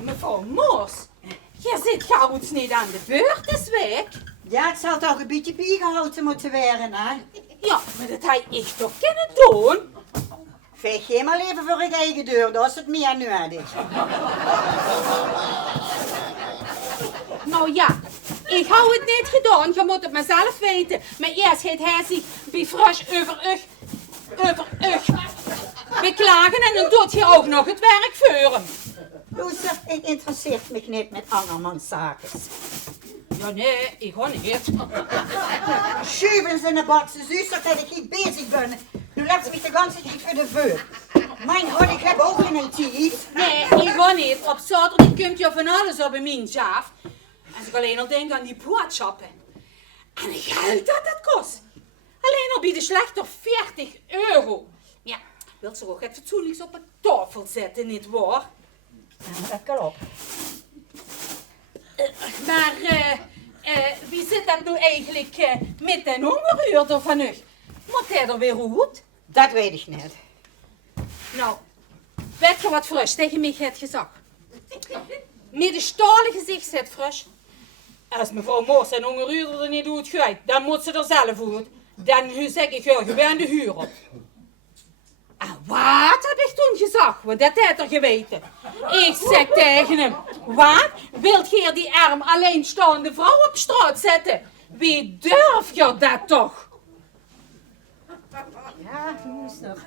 Mevrouw Moos, je zit gauw niet aan de beurt deze week. Ja, het zal toch een beetje bijgehouden moeten worden, hè? Ja, maar dat had ik toch kunnen doen? Veeg je maar even voor je eigen deur, dat is het meer nodig. Nou ja, ik hou het niet gedaan, je moet het maar zelf weten. Maar eerst heeft hij zich bij Fresh over beklagen en dan doet hij ook nog het werk voor hem. Loes, ik interesseert me niet met andermans zaken. Ja, nee, ik ga niet. Schuiven ze in de bak, ze dat ik niet bezig ben. Nu laat ze me de ganse tijd voor de veur. Mijn god, ik heb ook geen tijd. Nee, ik ga niet. Op zaterdag komt je van alles op een min af. En ik alleen al denk aan die boodschappen. En het geld dat het kost. Alleen al bij de slechter €40. Ja, wil ze ook het fatsoenlijks op een tafel zetten, niet waar? Ja, dat klopt. Maar wie zit dat nu eigenlijk met den hongeruurder van u? Moet hij er weer uit? Dat weet ik niet. Nou, weet je wat Fresh tegen mij heeft gezegd? Met de stalen gezicht zet Fresh. Als mevrouw Moos en hongeruurder er niet uit gaat, dan moet ze er zelf uit. Dan zeg ik haar gewoon de huur op. En wat heb ik toen gezegd? Want dat had er geweten. Ik zeg tegen hem, wat? Wilt je die arm alleenstaande vrouw op straat zetten? Wie durf je dat toch? Ja, is nog.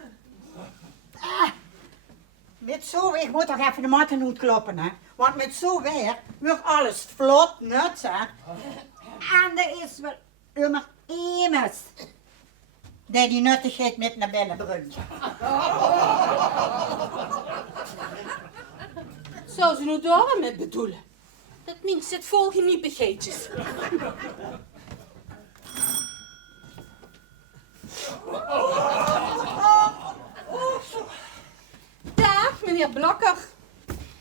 Met zo weer, ik moet toch even de matten uitkloppen, hè. Want met zo weer wordt alles vlot, nut, hè. En er is wel immer iemand die nuttigheid met naar binnen brengt. Zou ze nu daar met bedoelen? Dat minst zit vol geniepigheidjes. Dag, meneer Blokker.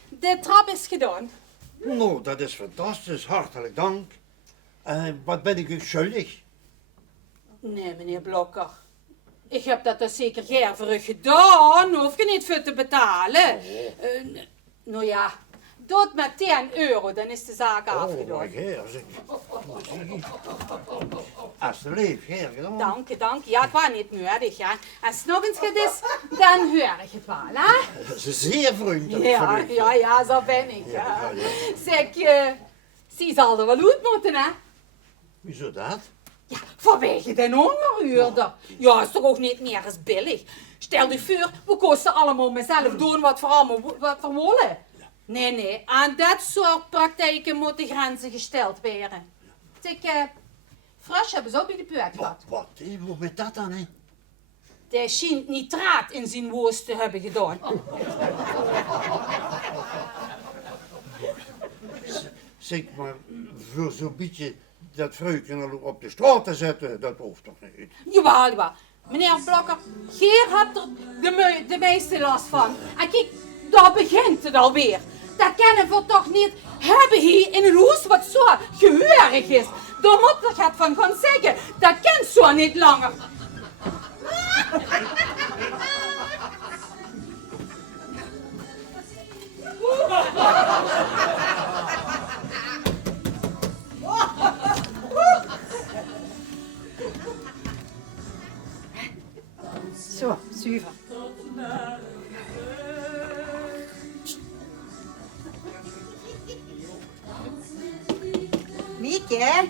De trap is gedaan. Nou, dat is fantastisch. Hartelijk dank. Wat ben ik u schuldig? Nee, meneer Blokker. Ik heb dat dus zeker geen voor u gedaan. Hoef je niet voor te betalen. Nou ja, doet met €10, dan is de zaak afgedaan. Oh, heer, zeg. Alsjeblieft, heer. Dank. Ja, het was niet nodig, ja. Als het nog eens goed is, dan hoor ik het wel, hè? Dat is zeer vriendelijk van u. Ja, zo ben ik. Ja. Zeg, ze zal er wel uit moeten, hè? Wieso dat? Ja, vanwege de hongeruurder. Ja, is toch ook niet meer eens billig. Stel je voor, we kosten allemaal mezelf doen wat we willen. Nee, aan dat soort praktijken moeten grenzen gesteld worden. Zeg, Fresh hebben ze ook bij de buurt gehad. Wat? Hoe met dat dan, hè? Die schijnt nitraat in zijn worst te hebben gedaan. Zeg maar, voor zo'n beetje dat vrouwtje op de straat te zetten, dat hoeft toch niet? Jawel. Meneer Blokker, Geer hebt er de meeste last van. En kijk, daar begint het alweer. Dat kunnen we toch niet hebben hier in een huis wat zo geheurig is. Daar moet er het van gaan zeggen. Dat kent zo niet langer. Zo, zuiver. Mieke,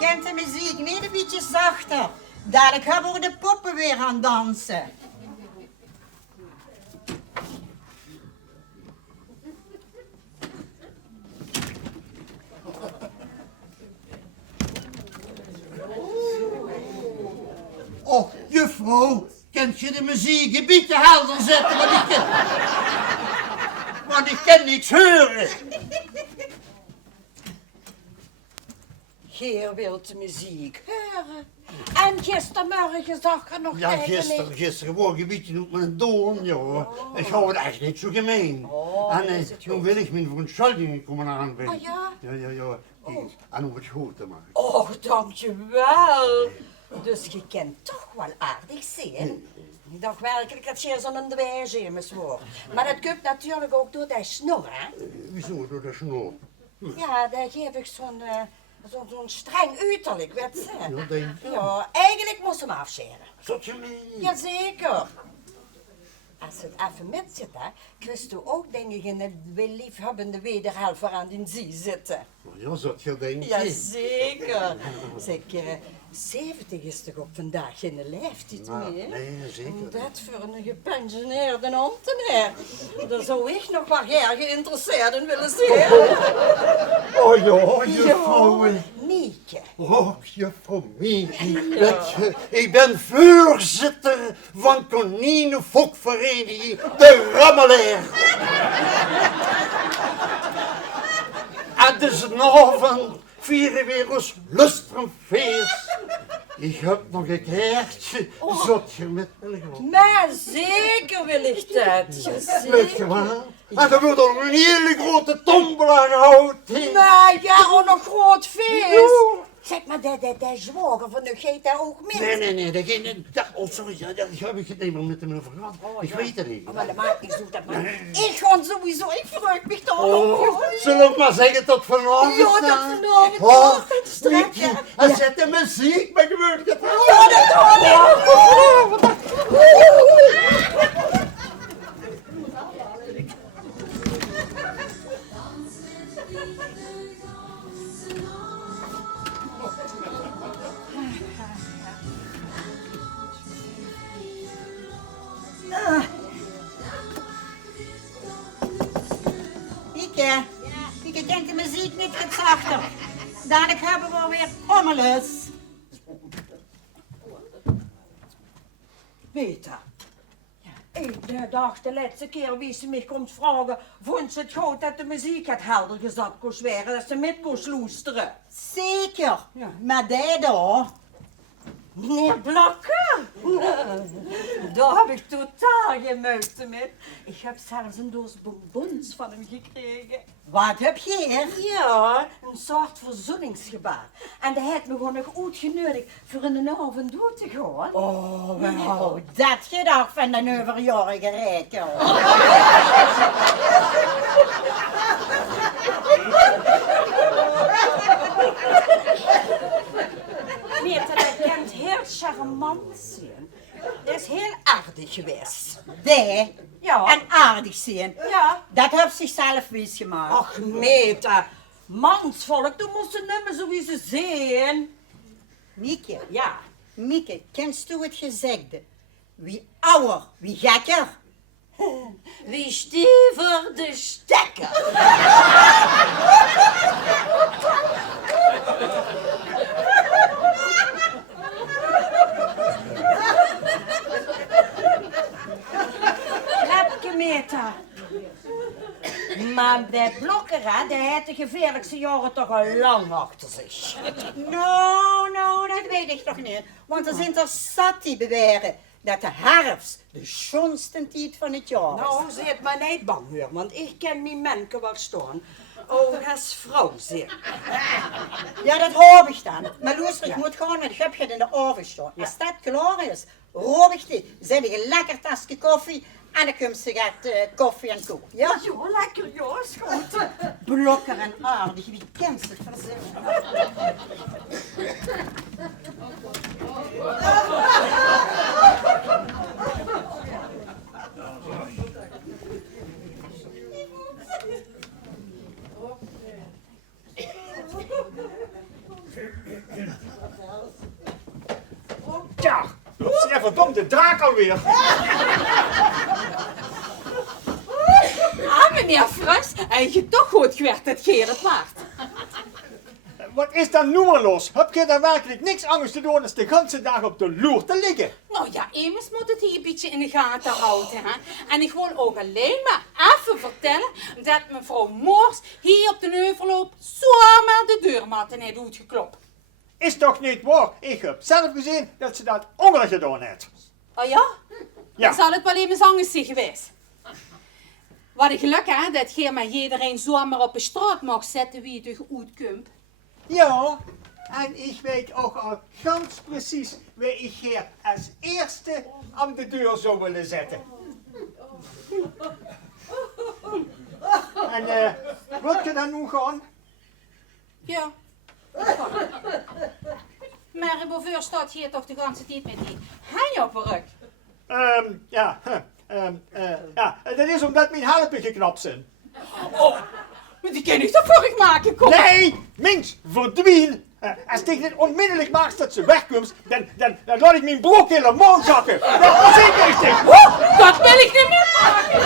kent de muziek niet een beetje zachter? Dadelijk gaan we de poppen weer gaan dansen. Oh, juffrouw, kent je de muziek een beetje helder zetten, want ik kan niks horen. Geer wil de muziek horen. En gistermorgen zag er nog Ja, eigenlijk... gisteren was een beetje met een doorn, ja. Ik hou het echt niet zo gemeen. En toen wil ik mijn verontschuldiging komen aanbrengen. Oh ja? Ja. En om het goed te maken. Oh, dankjewel. Dus je kent toch wel aardig zien. Ik dacht werkelijk dat je zo'n dwijsje moest worden. Maar dat komt natuurlijk ook door die snor, hè? Wieso door de snor? Ja, daar geef ik zo'n streng uiterlijk, weet je. Ja, denk ik. Ja, eigenlijk moest hem afscheren. Zat je mee? Jazeker. Als het even met zit, hè, kun je ook, denk ik, in de liefhebbende wederhelfer aan die zee zitten. Ja, zat je denk ik. Jazeker. Zeg, 70 is toch ook vandaag geen leeftijd Nou, meer? nee, zeker. Dat voor een gepensioneerde ambtenaar. Daar zou ik nog wel geïnteresseerd in willen zijn. Oh ja, juffrouw. Mieke. Oh, juffrouw Mieke. Weet je, ik ben voorzitter van Konijnenfokvereniging De Rammelaar. En dus vanavond vieren we ons lustrumfeest. Ik heb nog een kaartje, zat je met willen. Maar zeker wil ik dat. Weet je wel? En er wordt nog een hele grote tombola gehouden. Maar ja, ook een groot feest. Zeg maar, de zwager van de geet daar ook mee. Nee, dat ging niet. Oh, sorry, daar heb ik het niet meer met hem over gehad. Ik weet het niet. Maar dat maakt niet zo dat maar. Ik ga sowieso, ik verheug me toch Oh, op. zullen we maar zeggen tot vanavond? Ja, tot vanavond. Oh, Dat is strak, Mieke, ja. en zet de muziek met gebeurt het. Ja, dat hoor ik. Ik denk de muziek niet gaat zachter. Dadelijk hebben we weer hommeles. Peter. Ik dacht de laatste keer wie ze mij komt vragen, vond ze het goed dat de muziek het helder gezet kost werden, dat ze met kost loesteren. Zeker, Ja. maar die daar, Meneer Blokker? Daar heb ik totaal geen moeite mee. Ik heb zelfs een doos bonbons van hem gekregen. wat heb je hier? Ja, een soort verzoeningsgebaar. En dat heeft me gewoon nog uitgenodigd voor in de avond door te gaan. Oh, wel, dat gedacht van de overjarige rijker. Meerte, dat kent heel charmant zijn. Dat is heel aardig geweest. Die Ja. en aardig zijn, Ja. dat heeft zichzelf wijsgemaakt. Ach, Meerte, mansvolk, toen moest ze niet meer zo wie ze zijn. Mieke, Ja. Mieke, kennst u het gezegde? Wie ouder, wie gekker? Wie stiever de stekker. Grapje, Meerte. Maar de Blokker, hè, die heeft de gevaarlijkste jaren toch al lang achter zich. Nou, dat weet ik toch niet. Want er zijn er zat die beweren dat de herfst de schoonste tijd van het jaar is. Nou, ze het maar niet bang hoor, want ik ken mijn mensen wel staan. Ook als vrouw zijn. Ja, dat hoop ik dan. Maar luister, ik moet gewoon met het in de oven staan. Als dat klaar is, roep ik die. Zet ik een lekker tasje koffie en dan komt ze gaat koffie en koek. Ja? Ja, lekker, ja, is goed. Blokker en aardig, wie kent het verzinnen? Ja, zeg verdomde draak alweer. Ah, meneer Fris, heb je toch goed gewerkt, het Gerrit waard. Wat is dan nu maar los? Heb je daar werkelijk niks anders te doen dan de hele dag op de loer te liggen? Nou ja, immers moet het hier een beetje in de gaten houden. Hè? En ik wil ook alleen maar even vertellen dat mevrouw Moors hier op de Neuverloop zomaar de deurmatten heeft uitgeklopt. Is toch niet waar? Ik heb zelf gezien dat ze dat ongeluk gedaan heeft. Oh ja? Ja. Dan zal het wel even anders zijn geweest. Wat een geluk hè, dat je maar iedereen zomaar op de straat mag zetten wie het uitkomt. Ja, en ik weet ook al ganz precies wie ik hier als eerste aan de deur zou willen zetten. En wat je dan nu gaan? Ja. Maar waarvoor staat hier toch de hele tijd met die hein op de rug? Ja, dat is omdat mijn helpen geknapt zijn. Oh, maar die kan ik toch voor ik maken, kom. Nee, minst, verdwien. Als ik niet onmiddellijk maak dat ze wegkomt, dan laat ik mijn broek helemaal zakken. Dat zeker is dit. Dat wil ik niet meer maken.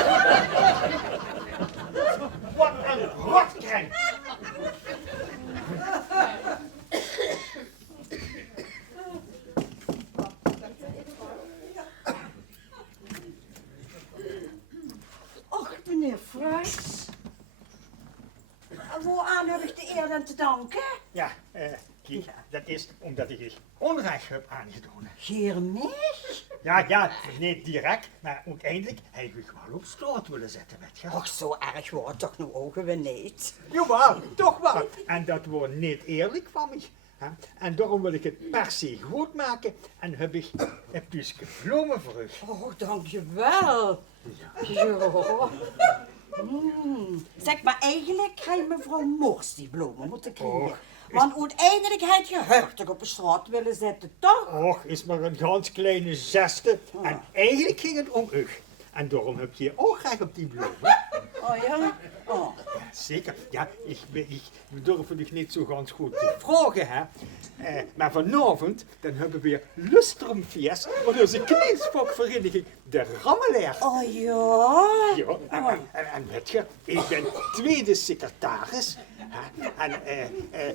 Wat een rotkrenk. Och, meneer Fruis. Waaraan heb ik de eer dan te danken? Ja, kijk, dat is omdat ik je onrecht heb aangedaan. Hiermee? Ja, niet direct, maar uiteindelijk heb ik je wel op straat willen zetten, weet je. Och, zo erg wordt toch nu ogen we niet. Jawel, toch wel. En dat wordt niet eerlijk van mij. Hè? En daarom wil ik het per se goed maken en heb dus geblomen voor u. Oh, dankjewel. Jo. Zeg maar, eigenlijk ga je mevrouw Mors die bloemen moeten krijgen. Want uiteindelijk had je hurtig op de straat willen zetten, toch? Och, is maar een ganz kleine zesde. En eigenlijk ging het om u. En daarom heb je ook graag op die bloemen. Oh ja? Oh. Ja, zeker. Ja, ik durf het niet zo ganz goed te vragen, hè. Maar vanavond, dan hebben we weer lustrumfeest van onze kneenspokvereniging, de Rammelaar. Oh ja? Ja, en weet je, ik ben tweede secretaris. Hè, en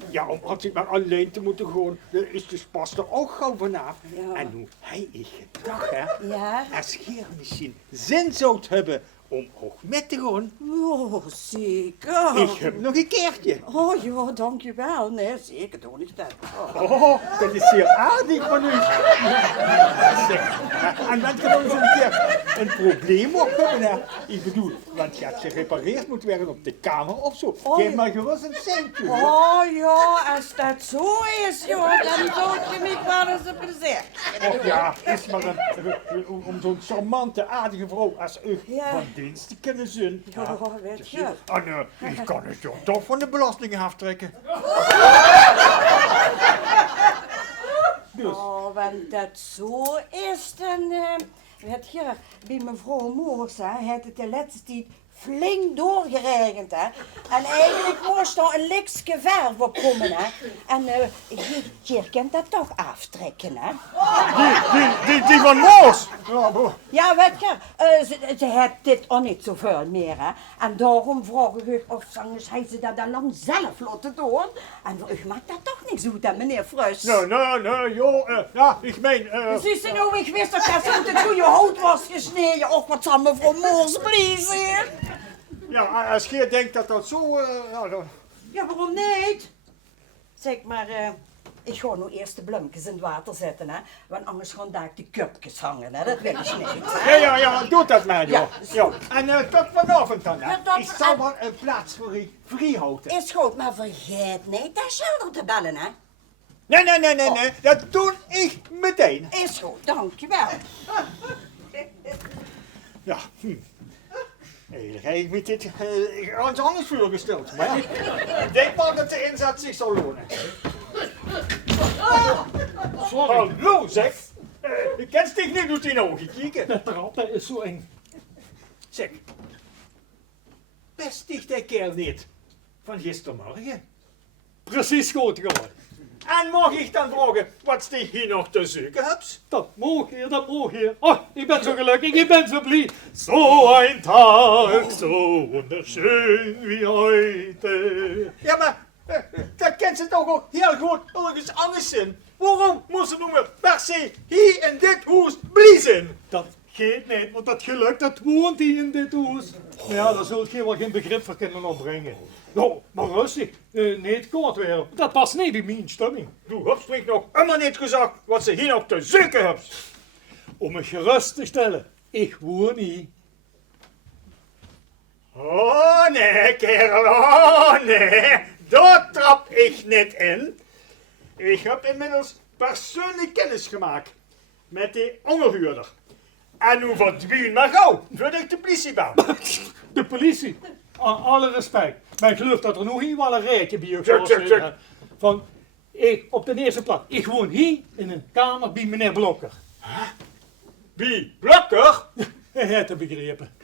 ja, om altijd maar alleen te moeten gaan, is de pas er ook gauw vanaf. Ja. En nu heb ik gedacht, hè, Ja? als je misschien zin zou hebben om ook met te gaan. Oh, zeker. Ik heb nog een keertje. Oh ja, dankjewel. Nee, zeker doe ik dat. Oh. Oh, dat is zeer aardig van u. En wat kan ons een keer een probleem op hebben, hè? Ik bedoel, want je had gerepareerd moet worden op de kamer of zo. Oh, Geef ja. maar gerust een centje. Oh ja, als dat zo is, joh, dan doet je me wel eens een plezier. Och ja, is maar om zo'n charmante, aardige vrouw als u Ja. van dienst te kunnen zijn. Ja, weet je. En ik kan het toch van de belastingen aftrekken. Dus. Oh, want dat zo is, dan, weet je, bij mevrouw Moors, hè, heeft het de laatste tijd flink doorgeregend, hè. En eigenlijk moest er een likske verf op komen, hè. En je kunt dat toch aftrekken, hè. Die van Moos! Ja, bro. Ja, weet je, ze heeft dit ook niet zoveel meer, hè. En daarom vraag ik u of anders hij ze dat dan zelf laten doen. En voor u maakt dat toch niks uit, hè, meneer Frus. Nee, joh, ja, ik meen, Zie je nou, ik wist dat dat zo te je hout was gesneden. Och, wat zal mevrouw Moors plezier. ja, als je denkt dat dat zo, ja, dan... Ja, waarom niet? Zeg maar, ik ga nu eerst de bloemjes in het water zetten, hè. Want anders gaan daar de cupjes hangen, hè. Dat wil ik niet, hè. Ja, doe dat maar, joh. Ja. En tot vanavond dan, hè. Ja, tot- Ik zal wel een plaats voor u vrij houden. Is goed, maar vergeet niet dat Sheldon te bellen, hè. Nee, dat doe ik meteen. Is goed, dankjewel. Ja, eigenlijk heb ik met dit iets anders voorgesteld. Maar ja, ik denk maar dat de inzet zich zal lonen. Hallo zeg, ik kan zich niet uit die ogen kijken. De trap is zo eng. Zeg, best dicht die kerel niet van gistermorgen. Precies goed geworden. En mag ik dan vragen wat je hier nog te zoeken hebt? Dat mag hier, dat mag hier. Oh, ik ben zo gelukkig, ik ben zo blij. Zo een Tag, zo wunderschön wie heute. Ja, maar dat kent ze toch ook heel goed ergens anders in. Waarom moest ze noemen per se hier in dit huis bliezen? Dat gaat niet, want dat geluk dat woont hier in dit huis. Ja, daar zult je wel geen begrip voor kunnen opbrengen. Nou, maar rustig. Niet koud weer. Dat past niet in mijn stemming. Du hebt mich nog immer niet gezegd wat ze hier nog te zoeken hebt. Om me gerust te stellen. Ik woon niet. Oh nee, kerel, oh nee. Daar trap ik niet in. Ik heb inmiddels persoonlijk kennis gemaakt met die onderhuurder. En nu verdween maar gauw, voordat ik de politie bel. De politie. Aan alle respect. Maar ik geloof dat er nog hier wel een rijtje bij je Check. Van, op de eerste plaats. Ik woon hier in een kamer bij meneer Blokker. Wie? Blokker? Hij heeft het begrepen.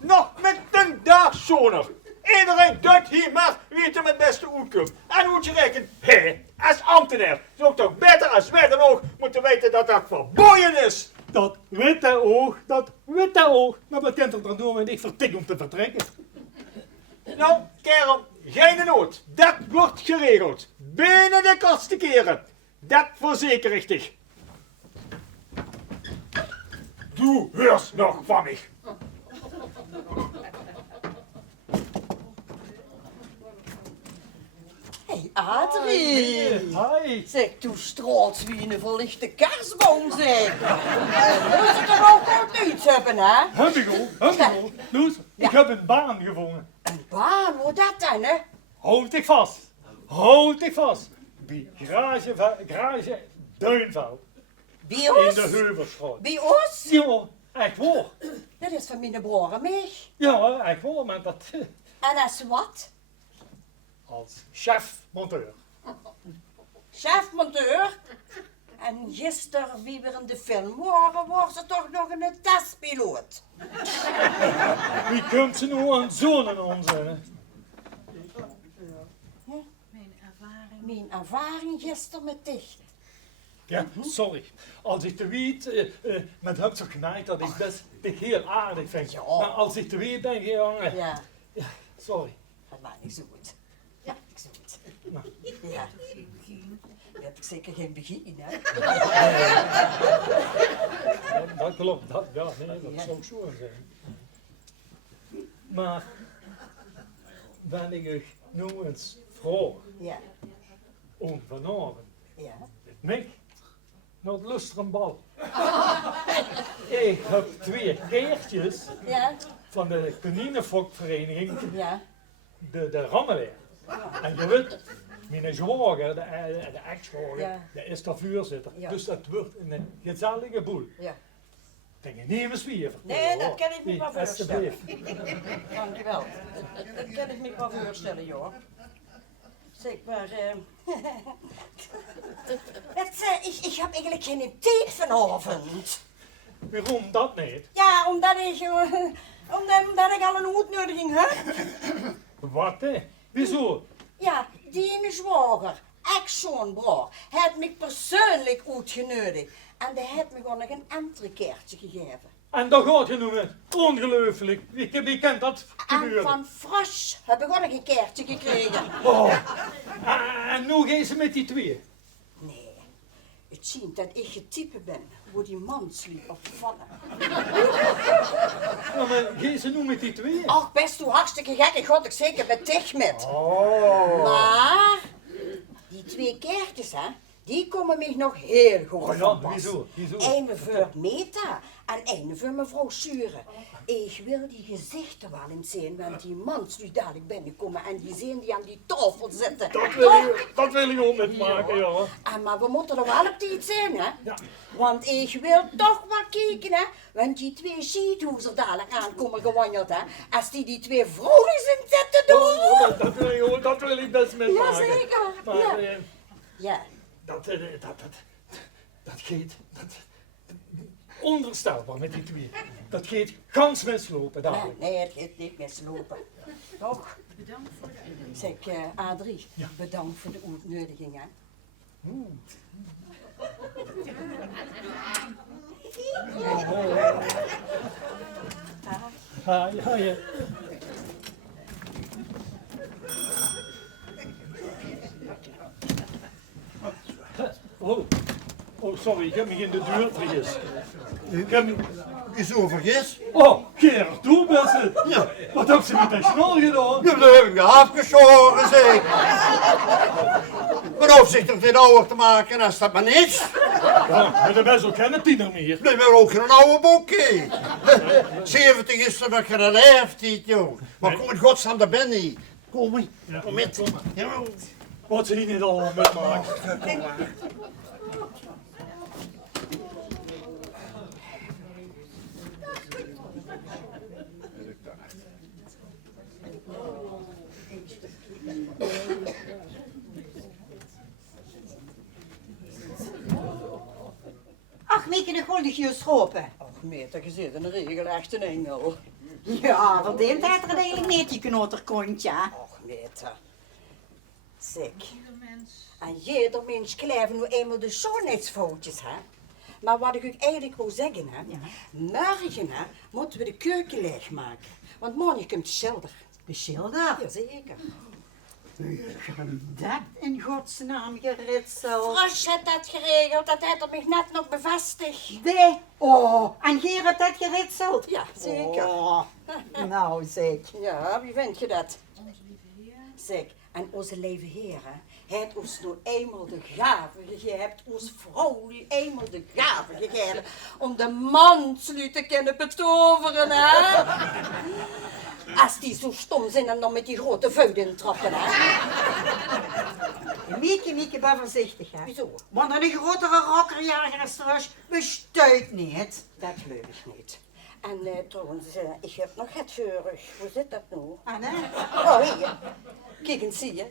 Nog met een dag zoner. Iedereen dat hier maar weet hem het beste uitkomt. En hoe je rekent, hij, als ambtenaar, zou toch beter als wij dan ook moeten weten dat dat verboden is. Dat witte oog. Maar wat kent er dan doen en ik vertik om te vertrekken? Nou, kerel, geen nood. Dat wordt geregeld. Binnen de kortste keren. Dat verzeker ik dich. Du hörst nog van mij. Hey Adrie! Hi. Zeg, du straalt wie een verlichte kerstboom, zeg! Moet je toch ook goed iets hebben, hè? Heb ik al. Loes, ik heb een baan gevonden. Een baan, hoe dat dan, hè? Houd ik vast. Bij garage Duinveld. Bij In ons? de Heuvelstraat. Bij ons? Ja, echt waar. Dat is van mijn broer en mij. Ja, echt waar, maar dat En als wat? als chef-monteur. Chefmonteur? En gisteren, wie we in de film waren, was ze toch nog een testpiloot. Wie komt ze nou aan zo'n onze? Mijn ervaring gisteren met dich. Ja, sorry. Als ik te weet, met hebt zo genaaid dat ik best dich heel aardig vind. Ja. Maar als ik te weet ben, jongen. Ja, Sorry. dat maakt niet zo goed. Ja, ik zo goed. Nou. Ja. Je hebt zeker geen begin, hè? Dat klopt, dat zou zo zijn. Maar, ben ik u nog eens vraag Ja, om vanavond ja. met mij naar het Lustrenbal. Ik heb 2 keertjes Ja, van de Koninenfokvereniging ja. de Rammelweer. En je weet, mijn zwager, de ex-zwager, Ja. die is daar voorzitter. Ja. Dus dat wordt een gezellige boel. Ja. Denk je niet eens wie Nee, dat kan ik me Nee, wel voorstellen. alsjeblieft. Dankjewel. Dat kan ik me wel voorstellen, joh. Zeg maar, ik heb eigenlijk geen tijd vanavond. Waarom dat niet? Ja, omdat ik al een uitnodiging heb. Wat hè? Wieso? Ja, die ene zwager, ex-zoonbroer, heeft me persoonlijk uitgenodigd. En die heeft me gewoon nog een entreekaartje gegeven. En daar gaat je nu met. Ongelooflijk. Wie kent dat En gebeuren? van Frosch heb ik ook nog een kaartje gekregen. Oh. En nu gaan ze met die 2. Nee, het ziet dat ik het type ben waar die man sliep op vallen. Ja, maar gaan ze nu met die 2? Ach, best hoe hartstikke gek, ik had ik zeker bij dich met. Oh. Maar, die 2 kaartjes, hè, die komen mij nog heel goed Oh ja, van pas. wieso? Eén voor Meta en één voor mevrouw Sure. Ik wil die gezichten wel eens zien, want die man nu dadelijk binnenkomen en die zien die aan die tafel zitten. Dat wil ik ook met maken, ja. En maar we moeten er wel op tijd zijn, hè? Ja. Want ik wil toch wat kijken, hè? Want die 2 ziet hoe ze dadelijk aankomen gewandeld, hè? Als die 2 vrouwen zijn zitten doen. Dat wil ik best met maken. Jazeker, Maar ja. Ja. dat gaat onvoorstelbaar met die 2. Dat gaat gans mislopen dadelijk. Nee, het gaat niet mislopen. Toch? Bedankt voor de... Zeg, Adrie, bedankt voor de uitnodiging, hè? Ja. Oh, sorry, ik heb me in de deur vergist. Wieso vergis? Oh, Gerard, hoe bent het? Ja, Wat heb ze met die snor gedaan? Ja, dat heb ik afgeschoren, zeg. Maar hoeft zich toch niet ouder te maken als dat maar niets. Ja, maar dat is ook geen tiener meer. Nee, maar ook een oude boekje. 70 is er nog geen leeftijd, joh. Maar kom in godsnaam, daar ben ik. Kom mee, kom met. Ja. Wat ze hier niet allemaal met maken. Ach, Mieke, dan kon ik je schopen. Och, Meta, je zit in de regel echt een engel. Ja, van die tijd er eigenlijk niet, die knoterkontje. Och, Meta. Zeg. En jeder mens krijgt nu eenmaal de schoonheidsfoutjes, hè. Maar wat ik u eigenlijk wil zeggen, hè. Morgen, hè, moeten we de keuken leegmaken. Want morgen komt de schilder. De schilder? Jazeker. Dat in godsnaam geritseld. Frosch heeft dat geregeld, dat heeft er mij net nog bevestigd. Nee. Oh, en Geer heeft dat geritseld? Ja, zeker. Oh, nou zeg. Ja, wie vind je dat? Zeg, en onze lieve Heer, hè, heeft ons nou eenmaal de gave gegeven, ons vrouw nu eenmaal de gave gegeven om de man te kunnen betoveren, hè? Als die zo stom zijn en dan met die grote vuiden trappen, hè? Mieke, ben voorzichtig, hè. Wieso? Want een grotere rokkerjager als Frosch bestuit niet. Dat geloof ik niet. En trouwens, ik heb nog het vurig. Hoe zit dat nou? En hè? Oh, hier. Kijk eens, zie je.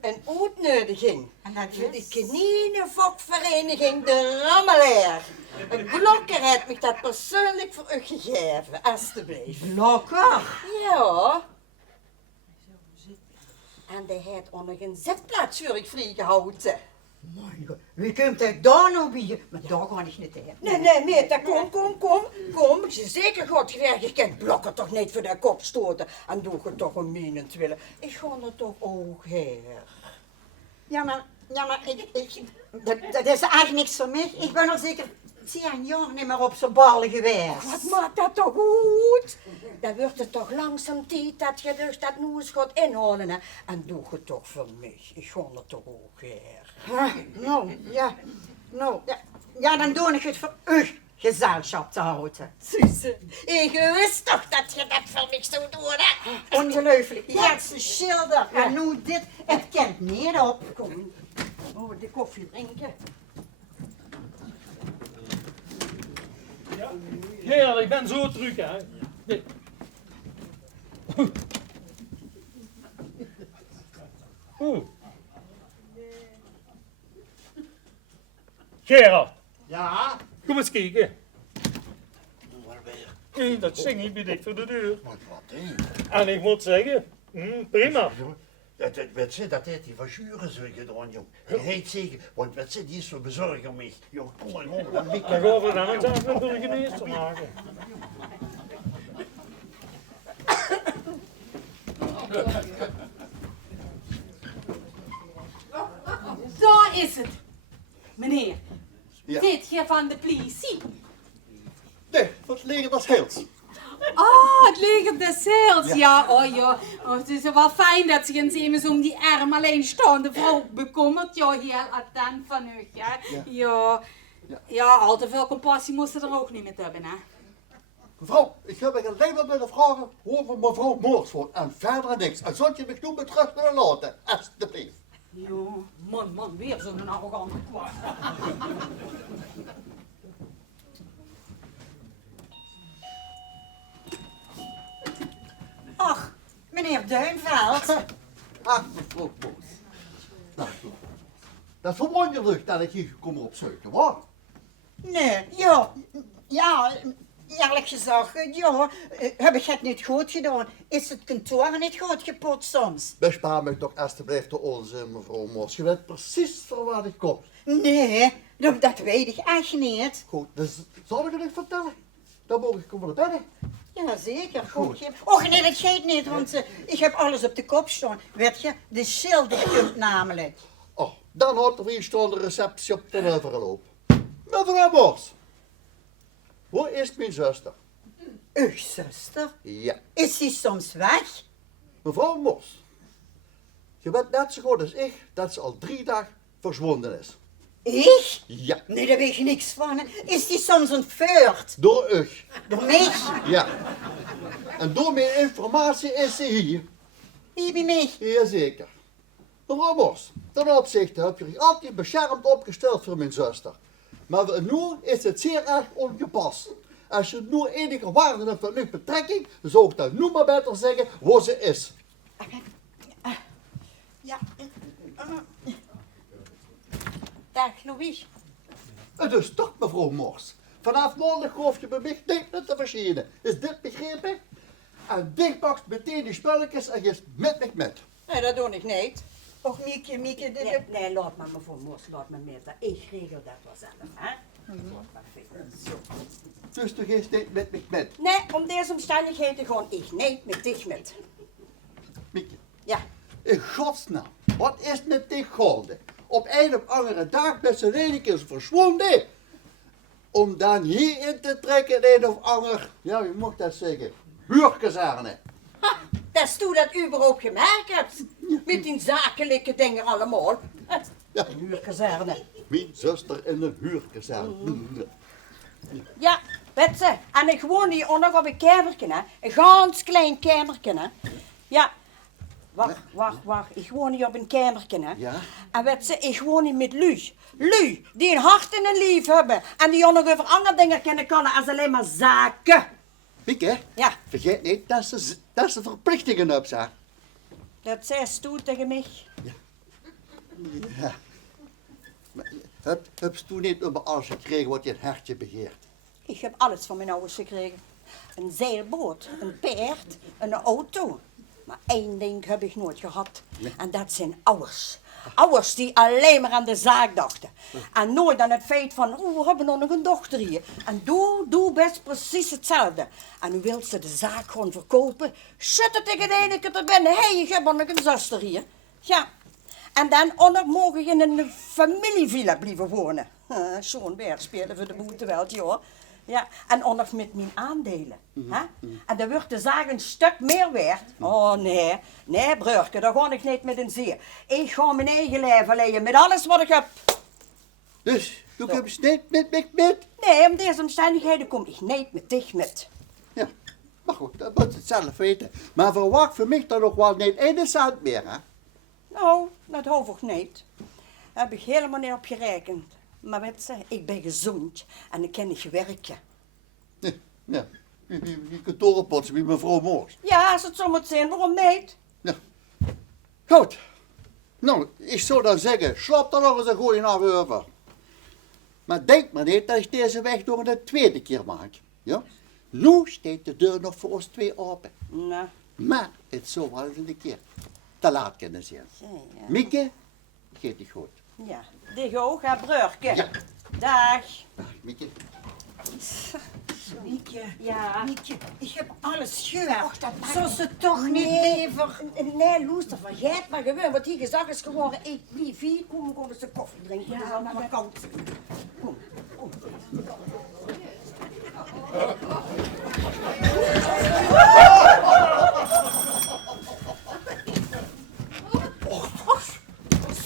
Een uitnodiging. En dat Voor de is? kaninenfokvereniging De Rammelaar. Een blokker heeft me dat persoonlijk voor u gegeven, alstublieft. Blokker? Ja. En die heeft ook nog een zitplaats voor ik vrijgehouden. Mijn god, wie komt uit daar nou bij? Maar daar ga ik niet heen. Nee, Meta, kom. Ik zeker God gewerkt, je kent blokken toch niet voor de kop stoten. En doe het toch om minentwille. Ik ga er toch ook her. Ja, maar dat is eigenlijk niks voor mij. Ik ben al zeker 10 jaar niet meer op zo'n ballen geweest. Wat maakt dat toch goed? Dan wordt het toch langzaam tijd dat je dus dat nu eens gaat inhalen. Hè? En doe het toch voor mij. Ik ga er toch ook her. Ja, dan doe ik het voor u gezelschap te houden. Suze, ik wist toch dat je dat voor mij zou doen, hè? Ongelooflijk. Je hebt ze schilder. En nu dit, het kent niet op. Kom, we de koffie drinken. Ja, ik ben zo terug, hè. Nee. Oeh. Gerard, Ja? kom eens kijken. Waar ben je? Hey, dat zing ik bij dik voor de deur. Wat hè? En ik moet zeggen, prima. Weet je, dat heeft die van Schuren zo gedaan, jong. Hij heet zeker, want weet je, die is zo bezorgd om mij. Jong, kom maar, dan Dan gaan we dan eens aan de burgemeester maken. Daar is het. Meneer, Ja. zit je van de politie? Nee, wat leger dat heels. Oh, het leger des Heils. Ja, oh ja. Oh, het is wel fijn dat zich eens even om die arm alleenstaande vrouw bekommert. Ja, heel attent van u, ja. Ja, al te veel compassie moest er ook niet met hebben, hè. Mevrouw, ik heb een alleen maar willen vragen over mevrouw Moorsvoort en verder niks. En zult je me toen met rust willen laten, alsjeblieft. Ja, man, weer zo'n arrogante kwart. Ach, meneer Duinveld. Ach, mevrouw Moors. Nou, dat is verwonderlijk dat ik hier kom opzoeken, hoor. Nee, ja, eerlijk gezegd, heb ik het niet goed gedaan? Is het kantoor niet goed geput soms? Bespaar me toch alsjeblieft de onzin, mevrouw Moors. Je weet precies van waar ik kom. Nee, dat weet ik echt niet. Goed, dus zal ik het niet vertellen? Dan mag ik komen naar binnen. Ja, zeker. Goed. Och nee, dat geeft niet, want ik heb alles op de kop staan. Weet je, de schilder komt namelijk. Oh, dan houdt er vierstaande receptie op de overloop. Mevrouw Moors, hoe is mijn zuster? Uw zuster? Ja. Is die soms weg? Mevrouw Mors, je weet net zo goed als ik dat ze al 3 dagen verzwonden is. Ik? Ja. Nee, daar weet je niks van. Hè. Is die soms ontvoerd? Door u. Door mij? Ja. En door mijn informatie is ze hier. Hier bij mij? Jazeker. Mevrouw Mors, ten opzichte heb je zich altijd beschermd opgesteld voor mijn zuster. Maar nu is het zeer erg ongepast. Als je nu enige waarde hebt van uw betrekking, dan zou ik dat nu maar beter zeggen waar ze is. Ja. Dag Louis. Het is toch mevrouw Mors. Vanaf morgen hoef je bij mij niet meer te verschijnen. Is dit begrepen? En dichtpakt meteen die spulletjes en je met me met. Nee, dat doe ik niet. Och, Mieke, Nee, laat maar mevrouw Mors, laat me met. Ik regel dat wel zelf, hè. Laat maar verder. Zo. Dus je geeft niet met me met. Nee, om deze omstandigheden gewoon ik niet met dich met. Mieke, Ja. in godsnaam, wat is met die golden? Op een of andere dag met z'n redekens verschwonden. Om dan hierin te trekken een of ander, ja, je mocht dat zeggen, huurkazerne. Ha, dat is toe dat u überhaupt gemerkt hebt. Met die zakelijke dingen allemaal. Ja. Een huurkazerne. Mijn zuster in een huurkazerne. Ja, weet ze. En ik woon hier ook nog op een kamertje, hè. Een ganz klein kamertje, hè. Ja. Wacht. Ik woon hier op een kamertje, hè. Ja? En weet ze, ik woon hier met Lu. Lu, die een hart en een lief hebben. En die ook nog over andere dingen kunnen kunnen als alleen maar zaken. Mieke, Ja. vergeet niet dat ze verplichtingen op zijn. Dat zei Stoel tegen mij. Ja. Maar heb je toen niet over alles gekregen wat je het hartje begeert? Ik heb alles van mijn ouders gekregen. Een zeilboot, een paard, een auto. Maar één ding heb ik nooit gehad. En dat zijn ouders. Ouders die alleen maar aan de zaak dachten. En nooit aan het feit van, oh, we hebben nog een dochter hier. En doe best precies hetzelfde. En nu wil ze de zaak gewoon verkopen. Zitten tegen de ene keer er binnen. Hé, ik heb nog een zuster hier. Ja. En dan ook nog mogen je in een familievilla blijven wonen. Zo'n weer spelen voor de boete wel, joh. Ja, en ook nog met mijn aandelen. Hè? En dan wordt de zaak een stuk meer waard. Oh nee, broertje, daar ga ik niet met een zeer. Ik ga mijn eigen leven leiden met alles wat ik heb. Dus, doe ik hem niet met me met? Nee, om deze omstandigheden kom ik niet met dich met. Ja, maar goed, dat moet je het zelf weten. Maar verwacht voor mij dan nog wel niet 1 cent meer, hè? Nou, dat hoef ik niet. Daar heb ik helemaal niet op gerekend. Maar weet ze, ik ben gezond en ik kan niet werken. Nee, ja. Je kunt doorpotsen met mevrouw Moors. Ja, als het zo moet zijn, waarom niet? Ja. Goed. Nou, ik zou dan zeggen, slap er nog eens een goeie nacht over. Maar denk maar niet dat ik deze weg nog een tweede keer maak. Ja? Nu staat de deur nog voor ons 2 open. Nou, Maar het zou wel eens een keer te laat kunnen zijn. ja. Mieke, geet het goed. Ja, dig ook, hè, broertje. Ja. Dag. Dag, Mieke. Mieke, Ja. Mieke, ik heb alles gehoord. Och, dat maakt Zou ze toch niet Nee. liever... Nee, Loester, vergeet maar gewoon. Wat hier gezegd is geworden, ik die 4, kom gewoon eens een koffie drinken. Ja, het is allemaal koud. Kom.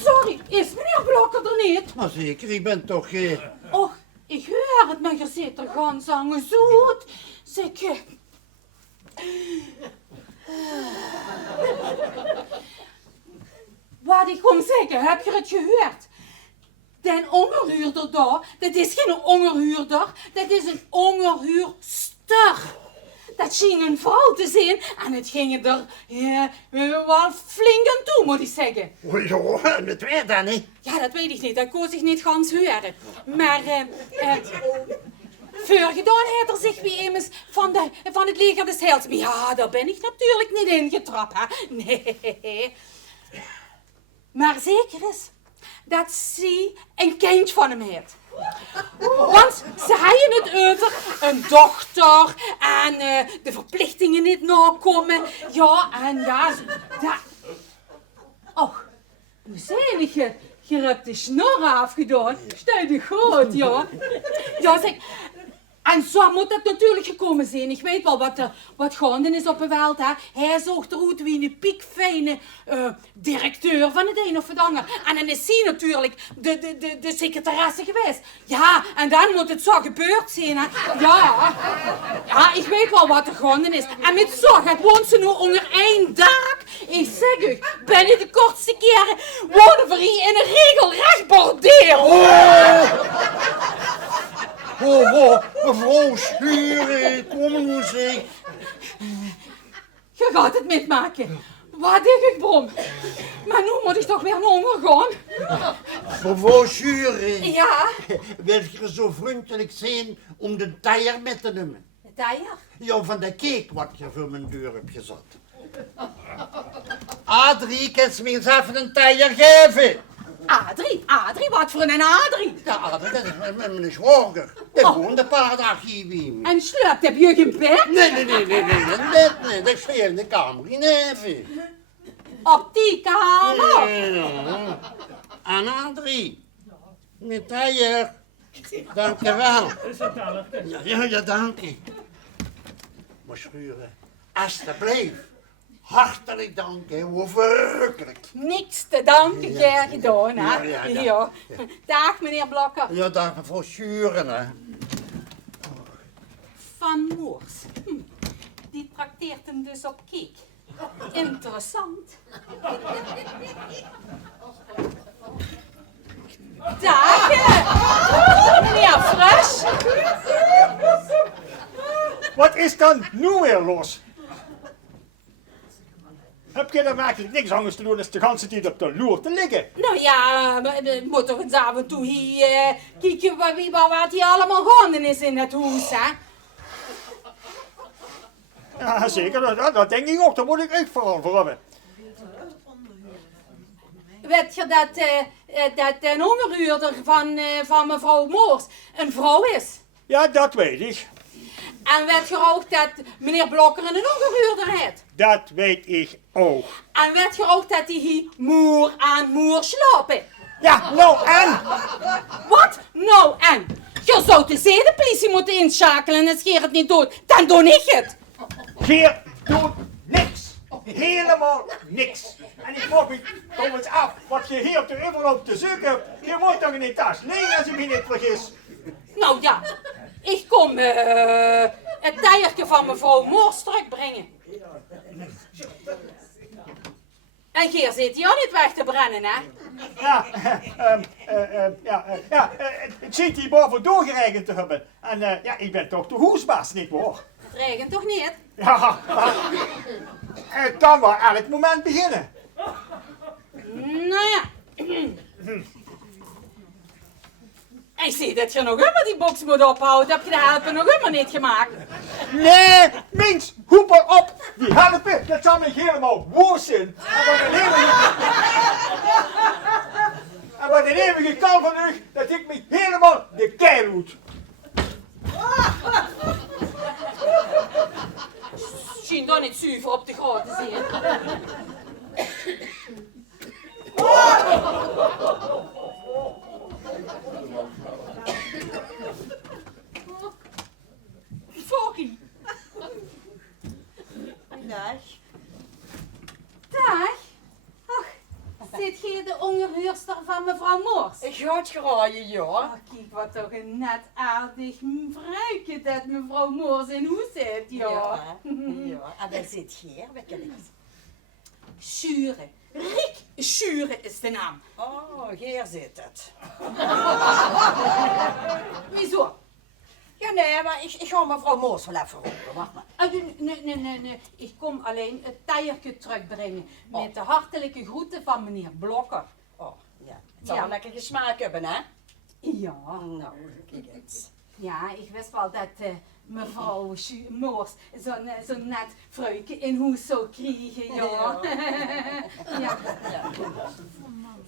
Sorry, is meneer Blokker er niet? Maar zeker, ik ben toch... Och, ik hoor het, maar je zit er gewoon zangen zoet. Zeg, wat ik kom zeggen, heb je het gehoord? Den ongerhuurder daar, dat is geen ongerhuurder, dat is een ongerhuurster. Dat scheen een vrouw te zijn en het ging er wel flink aan toe, moet ik zeggen. Oh, ja, dat weet dat niet. Ja, dat weet ik niet, dat koos ik niet gans horen. Maar, voorgedaan heeft er zich wie immers van het leger des heils. Maar ja, daar ben ik natuurlijk niet ingetrapt, hè. Nee. Maar zeker is dat ze een kindje van hem heeft. Want ze hadden het over een dochter en de verplichtingen niet nakomen. Ja, en ja, Och, hoe zei je hebt de snor afgedaan. Stel je goed, ja. Ja, zeg. En zo moet het natuurlijk gekomen zijn. Ik weet wel wat gaande is op de wereld. Hè. Hij zocht eruit wie een piekfijne directeur van het een of het ander. En dan is hij natuurlijk de secretaresse geweest. Ja, en dan moet het zo gebeurd zijn. Hè. Ja, ik weet wel wat er gaande is. En met zorg woont ze nu onder één dak. Ik zeg u, binnen de kortste keren wonen we hier in een regelrecht bordeel. Mevrouw Schuren, kom nu zeg. Je gaat het metmaken. Wat denk ik, Brom? Maar nu moet ik toch weer naar honger gaan. Mevrouw Schuren, Ja, wil je zo vriendelijk zijn om de taier met te nemen? de taier. Ja, van de cake wat je voor mijn deur hebt gezet. Adrie, kan ze me eens even een taier geven? Adrie, wat voor een Adrie? Ja, Adrie, dat is mijn zwager. Dat woont een paar dagen hier bij me. En slaapt, heb je geen bed? Nee, dat sleep in de kamer in even. Op die kamer? Ja. En Adrie, met taier. Dank je wel. Ja, dank je. Maar Schuren, alsjeblieft. Hartelijk dank, hè. Hoe verrukkelijk. Niks te danken, keer gedaan, hè? Ja. Dag, meneer Blokker. Ja, dank mevrouw Schuren, hè. Van Moers. Die trakteert hem dus op cake. Interessant. Dag, meneer Fresh. Wat is dan nu weer los? Heb je er werkelijk niks anders te doen dan de hele tijd op de loer te liggen? Nou ja, we moeten toch eens af en toe hier kijken wat hier allemaal gaande is in het huis, hè? Ja, zeker. Dat denk ik ook. Daar moet ik echt vooral voor hebben. Weet je dat een onderhuurder van mevrouw Moers een vrouw is? Ja, dat weet ik. En weet je ook dat meneer Blokker een onderhuurder heeft? Dat weet ik ook. En weet je ook dat die hier moer aan moer slapen? Ja, nou en? Wat? Nou en? Je zou de zedenpolitie moeten inschakelen en als je het niet doet, dan doe ik het. Geer doet niks. Helemaal niks. En ik vroeg me toch eens af wat je hier op de envelop te zoeken hebt. Je moet toch in die tas liggen als ik me niet vergis. Nou ja, ik kom het tijgertje van mevrouw Moers terugbrengen. En Geer zit hier niet weg te brennen, hè? Het ziet hier boven doorgeregend te hebben. En ik ben toch de hoesbaas, niet waar? Het regent toch niet? Ja, het kan wel elk moment beginnen. Nou ja. Ik zie dat je nog immer die box moet ophouden. Heb je de helpen nog immer niet gemaakt? Nee, minst, hoepel op. Die helpen, dat zal me helemaal woest zijn. En wat een eeuwige kal van u, dat ik me helemaal de keil moet. Misschien dan niet zuiver op de grote zien. Sorry. Dag. Dag. Ach, zit je de onderhuurster van mevrouw Moers? Ik ga het graaien, ja. Oh, kijk, wat toch een net aardig vrouwtje dat mevrouw Moers in huis zit, ja. Ja, en daar zit Geer, wat kan ik? Schuren. Riek Schuren is de naam. Oh, Geer zit het. Wieso? Ja, nee, maar ik ga mevrouw Moers wel even roepen, wacht maar. Nee. Ik kom alleen het tijgertje terugbrengen. Met de hartelijke groeten van meneer Blokker. Oh, ja. Het zal wel lekker gesmaak hebben, hè? Ja. Nou, kijk eens. Ja, ik wist wel dat mevrouw Moers zo'n net vrouwtje in huis zou krijgen, ja. Ja.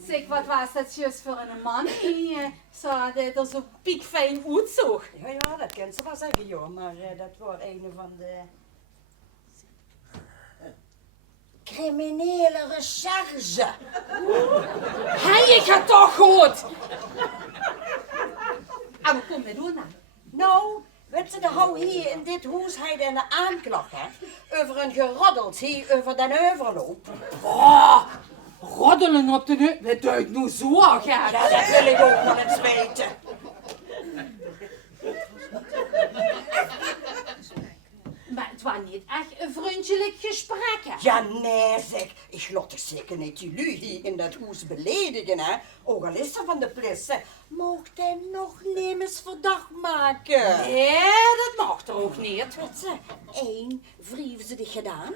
Zeg, wat was dat juist voor een man die dat er zo piekfijn uitzag? Ja, dat kan ze wel zeggen, joh, maar dat wordt een van de criminele recherche. Hij, ik ga toch goed! En wat kom je doen dan? Nou, Weet je, de hou hier in dit huis hij een aanklacht over een geroddeld hier over den overloop. Oh, roddelen op de neus. Wat duidt nu zo, Gert? Ja, dat wil ik ook wel eens weten. Maar het was niet echt een vriendelijk gesprek, hè? Ja, nee zeg, ik laat toch zeker niet jullie hier in dat huis beledigen, hè? Ook al is er van de plissen, mocht hij nog nemens verdacht maken. Nee, dat mag er ook niet. Weet je, 1, wreven ze dich gedaan.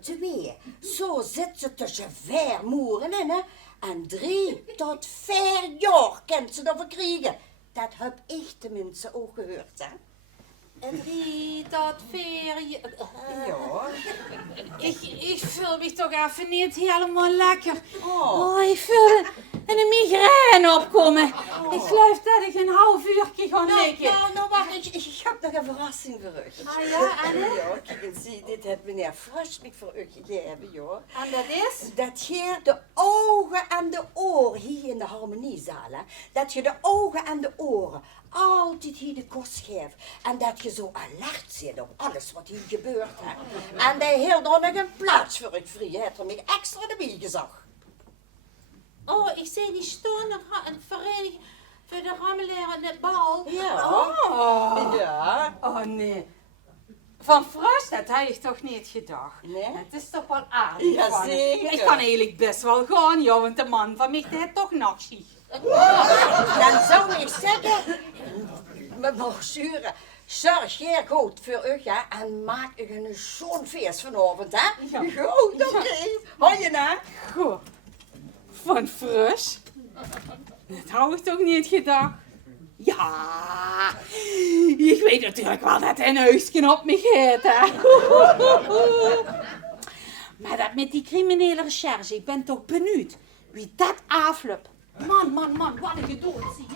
2, zo zit ze tussen 4 moeren in, hè? En 3 tot 4 jaar kent ze ervoor krijgen. Dat heb ik tenminste ook gehoord, hè? 3 tot 4 jaar. Ja. Ik voel me toch even niet helemaal lekker. Oh. Ik voel een migraine opkomen. Ik geloof dat ik een half uurtje ga liggen. Nou, wacht, ik heb nog een verrassing voor u. Ah ja, en? Ja, kijk eens, zie, dit heeft meneer Fresh me voor u gegeven, joh. En dat is? Dat je de ogen en de oren hier in de harmoniezaal, hè, dat je de ogen en de oren altijd hier de kost geeft. En dat je zo alert zit op alles wat hier gebeurt, hè. En dat heel er nog een plaats voor u vrij, heeft er mij extra de wiegen zag. Oh, ik zie die stoner een vereniging voor de rammeleren en de bal. Ja. Oh. Ja. Oh nee. Van Frost, dat had ik toch niet gedacht. Nee? Het is toch wel aardig Ja, van hem. zeker. Ik kan eigenlijk best wel gaan, joh, want de man van mij heeft toch nog ziek. Dan zou ik zeggen, mevrouw Sure, zorg jij goed voor u, ja, en maak u een zo'n feest vanavond, hè? Ja. Goed, oké. Hoi je na? Goh. Van Frost? Dat had ik toch niet gedacht. Ja, ik weet natuurlijk wel dat hij een huisje op me heeft, hè. Maar dat met die criminele recherche, ik ben toch benieuwd wie dat afloopt. Man, wat een gedood, zie je.